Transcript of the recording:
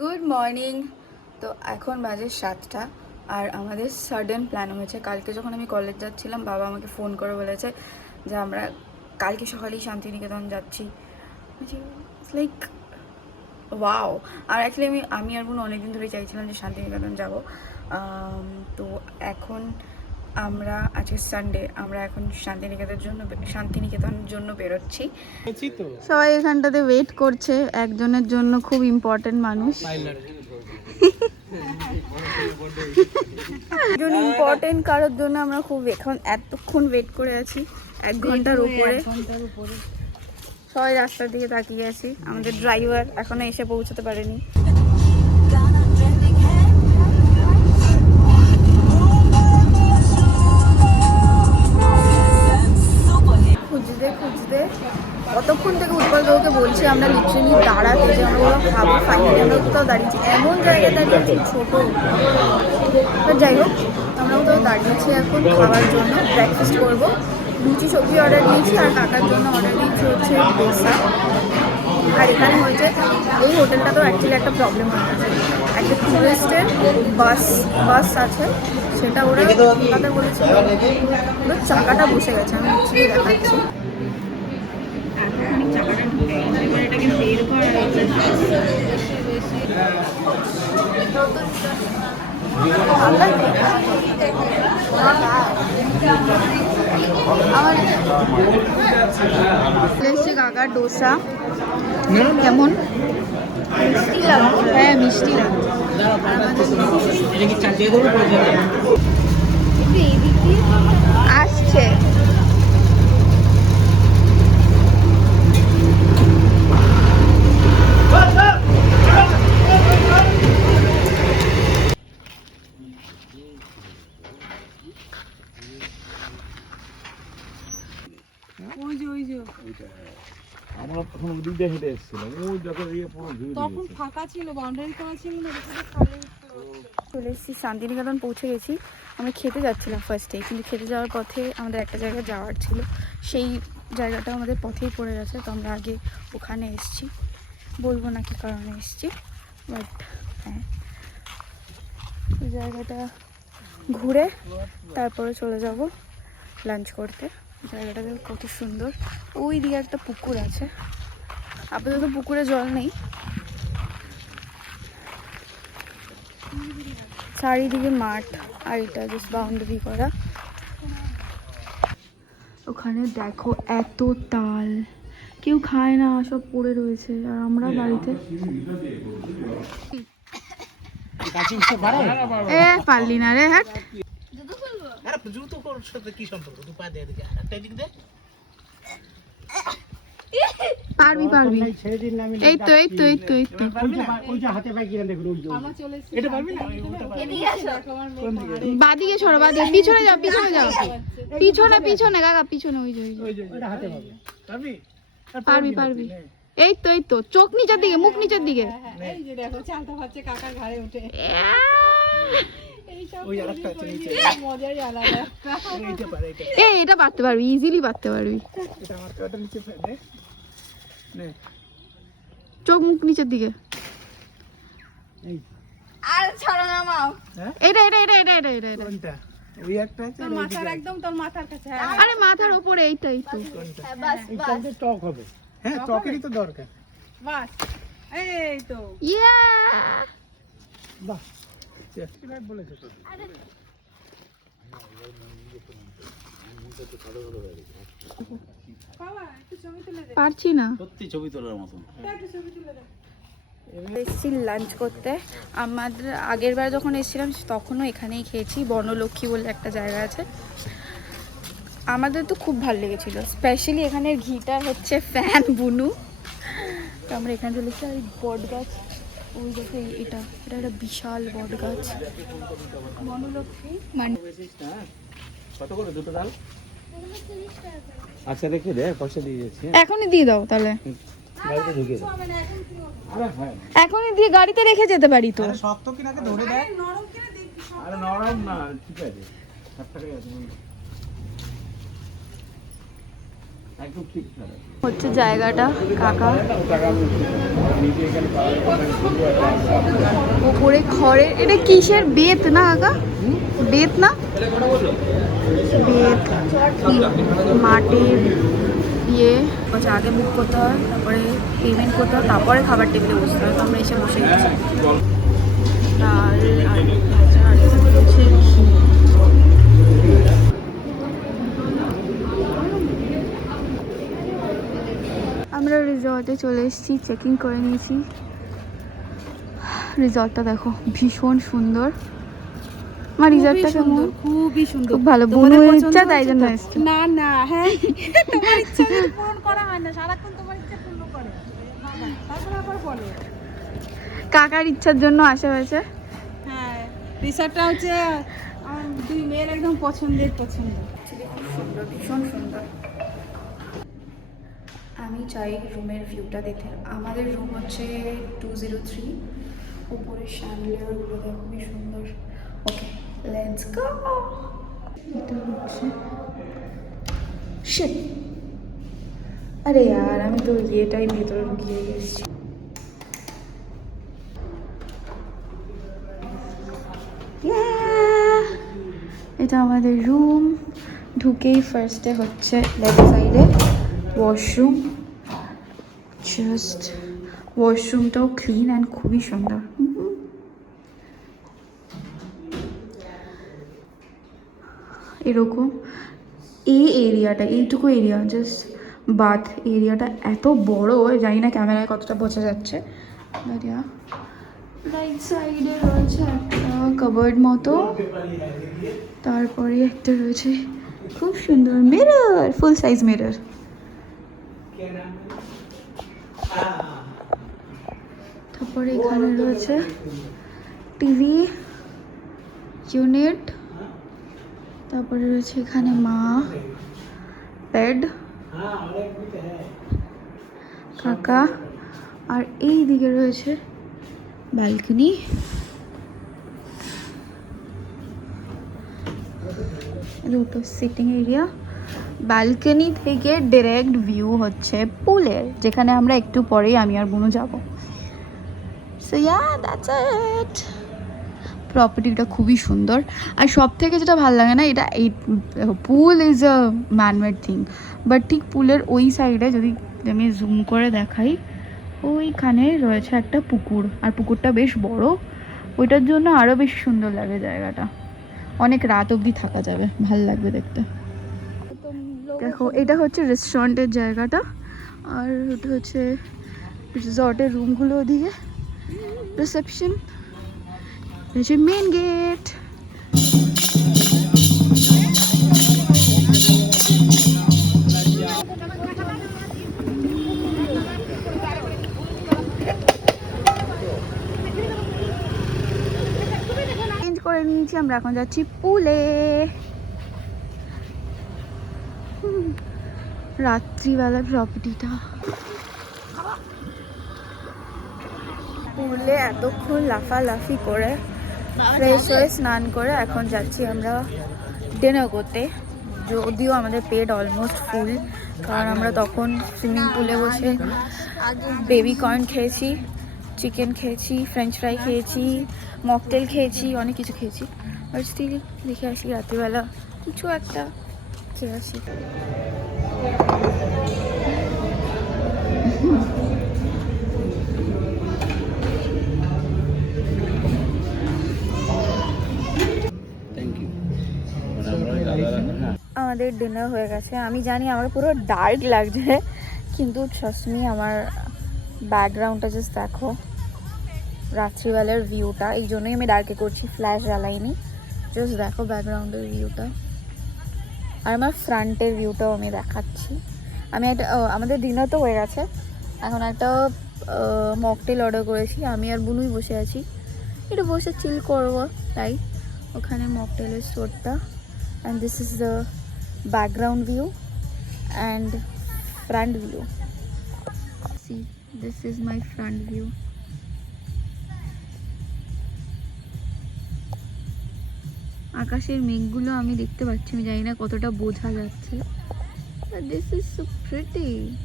Good morning. তো এখন বাজে 7টা আর আমাদের সাডেন প্ল্যান হয়েছে। কালকে যখন আমি কলেজ যাচ্ছিলাম বাবা আমাকে ফোন করে বলেছে যে আমরা কালকে সকালেই শান্তিনিকেতন যাচ্ছি। Like wow. আর অ্যাকচুয়ালি আমি আর বোন অনেকদিন ধরে চাইছিলাম যে শান্তিনিকেতন যাব। তো এখন আমরা আজকে সানডে, আমরা এখন শান্তিনিকেতনের জন্য বেরোচ্ছি। সবাই এখানটাতে ওয়েট করছে একজনের জন্য, খুব ইম্পর্টেন্ট মানুষ। একজন ইম্পর্টেন্ট কারোর জন্য আমরা খুব এতক্ষণ ওয়েট করে আছি, 1 ঘন্টার উপরে। সবাই রাস্তার দিকে তাকিয়ে আছি। আমাদের ড্রাইভার এখনো এসে পৌঁছাতে পারেনি। খুঁজতে খুঁজতে কতক্ষণ থেকে উৎপলবাবুকে বলছি আমরা লিটারেলি দাঁড়াতে, যে আমরা ওরা খাবো। ফাইনালি আমরা কোথাও দাঁড়িয়েছি, এমন জায়গায় দাঁড়িয়েছি ছোটো। যাই হোক, আমরা কোথাও দাঁড়িয়েছি এখন খাবার জন্য, ব্রেকফাস্ট করবো। লুচি সবজি অর্ডার দিয়েছি আর কাকার জন্য অর্ডার দিয়েছি হচ্ছে ডোসা। আর এখানে হয়েছে এই হোটেলটা তো অ্যাকচুয়ালি একটা প্রবলেম হয়ে গেছে। একটা টুরিস্টের বাস আছে, সেটা ওরা তাদের বলেছিল পুরো চাকাটা বসে গেছে। আমি নিচে দেখাচ্ছি, এটাকে বের করা আমার কাকার ডোসা কেমন মিষ্টি লাগছে। হ্যাঁ মিষ্টি লাগছে। আসছে আমরা তখন ওদিক দিয়ে হেঁটে এসেছিলাম, ওই যখন তখন ফাঁকা ছিল, বাউন্ডারি করা ছিল না। চলে এসেছি, শান্তিনিকেতন পৌঁছে গেছি। আমরা খেতে যাচ্ছিলাম ফার্স্টে, কিন্তু খেতে যাওয়ার পথে আমাদের একটা জায়গায় যাওয়ার ছিল, সেই জায়গাটা আমাদের পথেই পড়ে গেছে। তো আমরা আগে ওখানে এসেছি, বলবো না কি কারণে এসেছি, বাট হ্যাঁ এই জায়গাটা ঘুরে তারপরে চলে যাব লাঞ্চ করতে। জায়গাটা কত সুন্দর। ওই দিকে একটা পুকুর আছে, আপাতত পুকুরে জল নেই, চারিদিকে মাঠ আর এটা জাস্ট বাউন্ডারি করা। ওখানে দেখো এত তাল, কেউ খায় না, সব পড়ে রয়েছে। আর আমরা বাড়িতে পারলি না রে। হ্যাঁ পারবি পারবি, এই তো এই তো এই তো এই তো। বাদিকে সরো, বাদিকে, পিছনে যাও পিছনে যাও, পিছনে পিছনে কাকা পিছনে, ওই যে পারবি পারবি। এই তো এই তো, চোখ নিচের দিকে, মুখ নিচের দিকে। এটা পারতে পারবি, ইজিলি পারতে পারবি। চোখ মুখ নিচের দিকে। আর ছাড়ো না মাও। এটা এটা এটা এটা এটা এটা এটা ওই একটা আছে, তোর মাথার একদম, তোর মাথার কাছে। আরে মাথার উপরে এইটাই তো। বাস বাস টক হবে। হ্যাঁ টকেরই তো দরকার। বাস এই তো। ইয়া বাহ, চেষ্টা ভাই বলেছে তো। পারছি না সত্যি ছবি তোলার মতন। এসেছি লাঞ্চ করতে। আমাদের আগের বার যখন এসেছিলাম তখনও এখানেই খেয়েছি, বনলক্ষ্মী বলে একটা জায়গা আছে। আমাদের তো খুব ভালো লেগেছিলো, স্পেশালি এখানের ঘিটা হচ্ছে ফ্যান বুনু। তো আমরা এখানে চলে এসেছি। আর বট গাছ, ওই দেখো এটা এটা একটা বিশাল বট গাছ। বনলক্ষ্মী মানে কত করে দুটো ডাল? আচ্ছা দেখে দে, পয়সা দিয়ে যাচ্ছি। এখনই দিয়ে দাও তাহলে, গাড়িতে ঢুকিয়ে দাও। এখনই দিয়ে গাড়িতে রেখে যেতে পারি তো। শক্ত কিনাকে ধরে দেয়। আরে নরম না, ঠিক আছে। 60 টাকা আছে। একদম ঠিকঠাক আছে। হচ্ছে জায়গাটা কাকা ওপরে খড়ের, এটা কিসের বেত না কাকা? বেত না, বেত মাটির ইয়ে হচ্ছে। আগে বুক করতে হয়, তারপরে পেমেন্ট করতে হয়, তারপরে খাবার টেবিলে বসতে হয়। তো আমরা এসে বসে গেছি। ডাল আর ভাজা আর হচ্ছে ঘি। আমরা রিসর্টে চলে এসেছি, চেকিং করে নিয়েছি। রিসর্টটা দেখো ভীষণ সুন্দর। আমার রিসর্টটা কেমন? খুবই সুন্দর, খুব ভালো। তোমাদের বুনুর পছন্দ ইচ্ছা তাই হয়েছে জন্য তো? এসেছি। না না, হ্যাঁ তোমার ইচ্ছা কিন্তু পূরণ করা হয় না, সারাক্ষণ তোমার ইচ্ছা পূর্ণ করে বাবা। তারপরে আবার বলো কাকার ইচ্ছার জন্য আসা হয়েছে। হ্যাঁ, রিসার্টটা হচ্ছে আমার দুই মেয়ের একদম পছন্দের পছন্দ। সুন্দর, ভীষণ সুন্দর। আমি চাই রুমের ভিউটা দেখতে। আমাদের রুম হচ্ছে 203, উপরে শ্যান্ডেলিয়ারগুলো দেখো খুবই সুন্দর। ওকে, লেটস গো। এটা হচ্ছে শিট, আরে यार আমি তো ইয়েটাই ভেতরে ঢুকিয়ে গেছি। এটা আমাদের রুম। ঢুকেই ফার্স্টে হচ্ছে লেফট সাইডে ওয়াশরুম। জাস্ট ওয়াশরুমটাও ক্লিন অ্যান্ড খুবই সুন্দর। এরকম এই এরিয়াটা, এইটুকু এরিয়া জাস্ট বাথ এরিয়াটা এত বড়, জানি না ক্যামেরায় কতটা বোঝা যাচ্ছে। রাইট সাইডে রয়েছে একটা কাবার্ড মতো, তারপরে একটা রয়েছে খুব সুন্দর মিরর, ফুল সাইজ মিরর। তারপরে এখানে রয়েছে টিভি ইউনিট, তারপরে রয়েছে এখানে মা, বেড, কাকা, আর এই দিকে রয়েছে ব্যালকনি। দুটো সিটিং এরিয়া। ব্যালকনি থেকে ডাইরেক্ট ভিউ হচ্ছে পুলের, যেখানে আমরা একটু পরেই আমি আর বুনু যাব। So yeah, that's it. প্রপার্টিটা খুবই সুন্দর। আর সব থেকে যেটা ভালো লাগে না, এটা এই pool is a manmade thing, but ঠিক পুলের ওই সাইডে যদি আমি জুম করে দেখাই, ওইখানে রয়েছে একটা পুকুর, আর পুকুরটা বেশ বড়। ওইটার জন্য আরও বেশি সুন্দর লাগে জায়গাটা। অনেক রাত অবধি থাকা যাবে, ভাল লাগবে দেখতে। দেখো এটা হচ্ছে রেস্টুরেন্টের জায়গাটা, আর ওটা হচ্ছে রিসর্টের রুমগুলো ওদিকে, রিসেপশন, হচ্ছে মেন গেট। চেঞ্জ করে নিয়েছি, আমরা এখন যাচ্ছি পুলে। রাত্রিবেলার প্রপার্টিটা। পুলে এতক্ষণ লাফালাফি করে ফ্রেশ হয়ে স্নান করে এখন যাচ্ছি আমরা ডিনার করতে। যদিও আমাদের পেট অলমোস্ট ফুল, কারণ আমরা তখন সুইমিং পুলে বসে বেবি কর্ন খেয়েছি, চিকেন খেয়েছি, ফ্রেঞ্চ ফ্রাই খেয়েছি, মকটেল খেয়েছি, অনেক কিছু খেয়েছি। আর স্টিল দেখে আসি রাত্রিবেলা কিছু একটা খেয়ে আসি। আমাদের ডিনার হয়ে গেছে। আমি জানি আমার পুরো ডার্ক লাগছে, কিন্তু ট্রাস্ট আমার ব্যাকগ্রাউন্ডটা জাস্ট দেখো, রাত্রিবেলার ভিউটা। এই জন্যই আমি ডার্কে করছি, ফ্ল্যাশ জ্বালাইনি। জাস্ট দেখো ব্যাকগ্রাউন্ডের ভিউটা, আর আমার ফ্রন্টের ভিউটাও আমি দেখাচ্ছি। আমি একটা আমাদের ডিনার তো হয়ে গেছে, এখন একটা মকটেল অর্ডার করেছি। আমি আর বুনুই বসে আছি, একটু বসে চিল করবো, তাই ওখানে মকটেলের স্টোরটা। And this is the background view and front view. See, this is my front view. আকাশের মেঘগুলো আমি দেখতে পাচ্ছি, আমি জানি না কতটা বোঝা যাচ্ছে। This is so pretty.